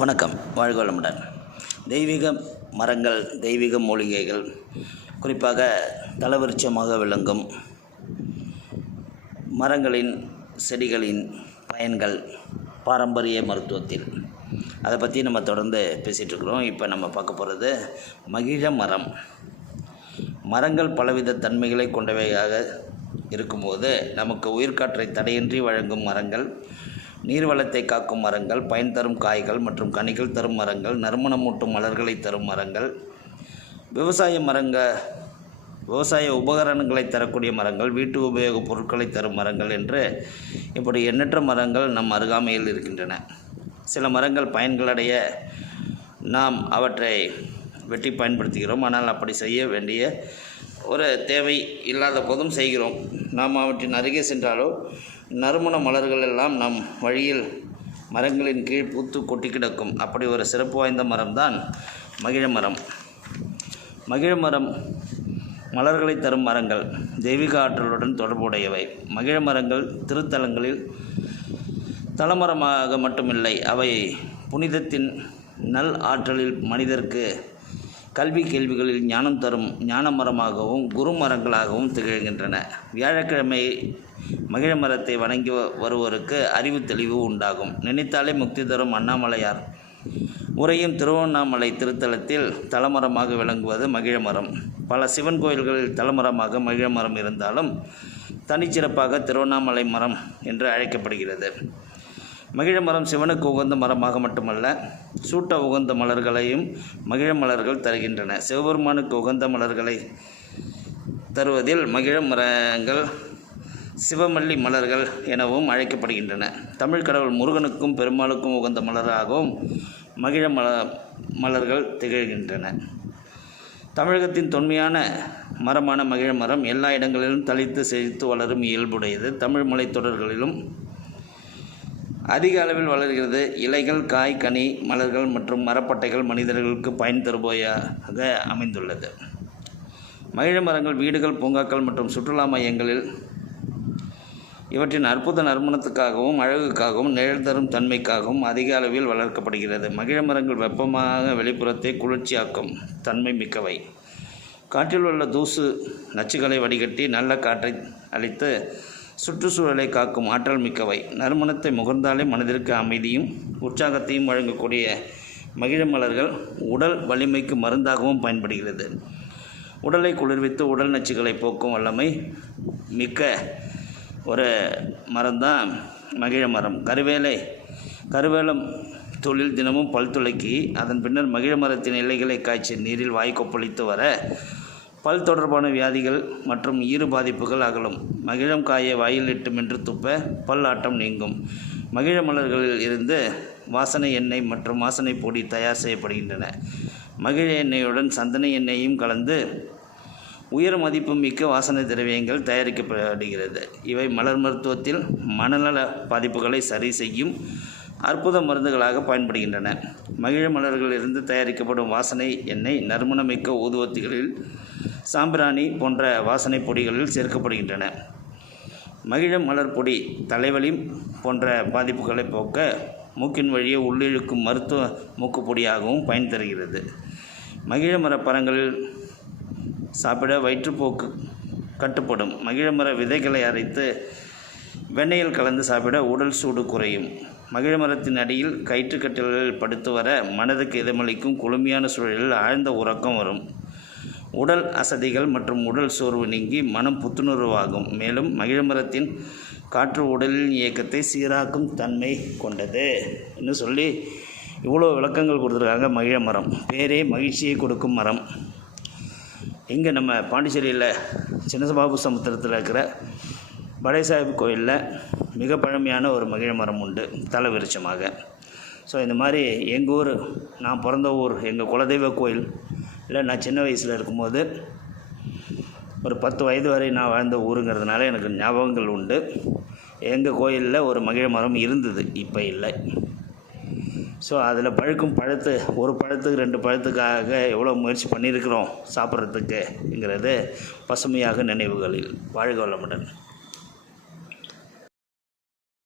வணக்கம். வாழ்க வளமுடன் தெய்வீக மரங்கள் தெய்வீக மூலிகைகள் குறிப்பாக தலவிருட்சமாக விளங்கும் மரங்களின் செடிகளின் பயன்கள் பாரம்பரிய மருத்துவத்தில். அதை பற்றி நம்ம தொடர்ந்து பேசிகிட்டு இருக்கிறோம். இப்போ நம்ம பார்க்க போகிறது மகிழ மரம். மரங்கள் பலவித தன்மைகளை கொண்டவையாக இருக்கும்போது நமக்கு உயிர்காற்றை தடையின்றி வழங்கும் மரங்கள் நீர்வளத்தை காக்கும் மரங்கள் பயன் தரும் காய்கள் மற்றும் கனிகள் தரும் மரங்கள் நறுமணமூட்டும் மலர்களை தரும் மரங்கள் விவசாய மரங்க விவசாய உபகரணங்களை தரக்கூடிய மரங்கள் வீட்டு உபயோகப் பொருட்களை தரும் மரங்கள் என்று இப்படி எண்ணற்ற மரங்கள் நம் அருகாமையில் இருக்கின்றன. சில மரங்கள் பயன்களடைய நாம் அவற்றை வெட்டி பயன்படுத்துகிறோம். ஆனால் அப்படி செய்ய வேண்டிய ஒரு தேவை இல்லாத போதும் செய்கிறோம். நாம் அவற்றின் அருகே சென்றாலோ நறுமண மலர்கள் எல்லாம் நம் வழியில் மரங்களின் கீழ் பூத்து கொட்டி கிடக்கும். அப்படி ஒரு சிறப்பு வாய்ந்த மரம்தான் மகிழ மரம். மகிழ மரம் மலர்களை தரும் மரங்கள் தெய்வீக ஆற்றலுடன் தொடர்புடையவை. மகிழ மரங்கள் திருத்தலங்களில் தலமரமாக மட்டுமில்லை அவை புனிதத்தின் நல் ஆற்றலில் மனிதருக்கு கல்வி கேள்விகளில் ஞானம் தரும் ஞான மரமாகவும் குரு மரங்களாகவும் திகழ்கின்றன. வியாழக்கிழமை மகிழ மரத்தை வணங்கி வருவோருக்கு அறிவு தெளிவு உண்டாகும். நினைத்தாலே முக்தி தரும் அண்ணாமலையார். உரையும் திருவண்ணாமலை திருத்தலத்தில் தலமரமாக விளங்குவது மகிழ மரம். பல சிவன் கோயில்களில் தலமரமாக மகிழ மரம் இருந்தாலும் தனிச்சிறப்பாக திருவண்ணாமலை மரம் என்று அழைக்கப்படுகிறது. மகிழ மரம் சிவனுக்கு உகந்த மரமாக மட்டுமல்ல சூட்ட உகந்த மலர்களையும் மகிழ மலர்கள் தருகின்றன. சிவபெருமானுக்கு உகந்த மலர்களை தருவதில் மகிழ மரங்கள் சிவமல்லி மலர்கள் எனவும் அழைக்கப்படுகின்றன. தமிழ் கடவுள் முருகனுக்கும் பெருமாளுக்கும் உகந்த மலராகவும் மகிழ மல மலர்கள் திகழ்கின்றன. தமிழகத்தின் தொன்மையான மரமான மகிழ மரம் எல்லா இடங்களிலும் தளித்து செழித்து வளரும் இயல்புடையது. தமிழ் மலைத்தொடர்களிலும் அதிக அளவில் வளர்கிறது. இலைகள் காய் கனி மலர்கள் மற்றும் மரப்பட்டைகள் மனிதர்களுக்கு பயன் தருபவையாக அமைந்துள்ளது. மகிழ மரங்கள் வீடுகள் பூங்காக்கள் மற்றும் சுற்றுலா மையங்களில் இவற்றின் அற்புத நறுமணத்துக்காகவும் அழகுக்காகவும் நிழல் தரும் தன்மைக்காகவும் அதிக அளவில் வளர்க்கப்படுகிறது. மகிழ மரங்கள் வெப்பமாக வெளிப்புறத்தை குளிர்ச்சியாக்கும் தன்மை மிக்கவை. காற்றில் உள்ள தூசு நச்சுகளை வடிகட்டி நல்ல காற்றை அளித்து சுற்றுச்சூழலை காக்கும் ஆற்றல் மிக்கவை. நறுமணத்தை முகர்ந்தாலே மனதிற்கு அமைதியும் உற்சாகத்தையும் வழங்கக்கூடிய மகிழ மலர்கள் உடல் வலிமைக்கு மருந்தாகவும் பயன்படுகிறது. உடலை குளிர்வித்து உடல் நச்சுகளை போக்கும் வல்லமை மிக்க ஒரு மரம்தான் மகிழ மரம் கருவேலை கருவேலம் தொழில் தினமும் பல் துளக்கி அதன் பின்னர் மகிழ மரத்தின் இலைகளை காய்ச்சி நீரில் வாய் கொப்பளித்து வர பல் தொடர்பான வியாதிகள் மற்றும் ஈறு பாதிப்புகள் அகலும். மகிழம் காயை வாயில் இட்டு மென்று துப்ப பல் ஆட்டம் நீங்கும். மகிழ மலர்களில் இருந்து வாசனை எண்ணெய் மற்றும் வாசனை பொடி தயார் செய்யப்படுகின்றன. மகிழ எண்ணெயுடன் சந்தன எண்ணெயையும் கலந்து உயர் மதிப்பு மிக்க வாசனை திரவியங்கள் தயாரிக்கப்படுகிறது. இவை மலர் மருத்துவத்தில் மனநல பாதிப்புகளை சரி செய்யும் அற்புத மருந்துகளாக பயன்படுகின்றன. மகிழ மலர்களிலிருந்து தயாரிக்கப்படும் வாசனை எண்ணெய் நறுமணமிக்க ஊதுவத்திகளில் சாம்பிராணி போன்ற வாசனை பொடிகளில் சேர்க்கப்படுகின்றன. மகிழ மலர் பொடி தலைவலி போன்ற பாதிப்புகளை போக்க மூக்கின் வழியே உள்ளிழுக்கும் மருத்துவ மூக்கு பொடியாகவும் பயன் தருகிறது மகிழ மரப் பழங்களில் சாப்பிட வயிற்றுப்போக்கு கட்டுப்படும். மகிழமர விதைகளை அரைத்து வெண்ணெயில் கலந்து சாப்பிட உடல் சூடு குறையும். மகிழமரத்தின் அடியில் கயிற்றுக்கட்டில்களில் படுத்து வர மனதுக்கு இதமளிக்கும் குளுமையான சூழலில் ஆழ்ந்த உறக்கம் வரும். உடல் அசதிகள் மற்றும் உடல் சோர்வு நீங்கி மனம் புத்துணர்வாகும். மேலும் மகிழமரத்தின் காற்று உடலின் இயக்கத்தை சீராக்கும் தன்மை கொண்டது. என்று சொல்லி இவ்வளோ விளக்கங்கள் கொடுத்துருக்காங்க மகிழ மரம் பேரே மகிழ்ச்சியை கொடுக்கும் மரம். இங்கே நம்ம பாண்டிச்சேரியில் சின்னசபாபு சமுத்திரத்தில் இருக்கிற படை சாஹிப் கோயிலில் மிக பழமையான ஒரு மகிழ மரம் உண்டு தலை விருட்சமாக ஸோ இந்த மாதிரி எங்கள் ஊர் நான் பிறந்த ஊர் எங்கள் குலதெய்வ கோயில் இல்லை நான் சின்ன வயசில் இருக்கும்போது ஒரு பத்து வயது வரை நான் வாழ்ந்த ஊருங்கிறதுனால எனக்கு ஞாபகங்கள் உண்டு. எங்கள் கோயிலில் ஒரு மகிழ மரம் இருந்தது இப்போ இல்லை. ஸோ அதில் பழுக்கும் பழத்து ஒரு பழத்துக்கு ரெண்டு பழத்துக்காக எவ்வளோ முயற்சி பண்ணியிருக்கிறோம் சாப்பிட்றதுக்குங்கிறது பசுமையாக நினைவுகளில் வாழ்க வளமுடன்.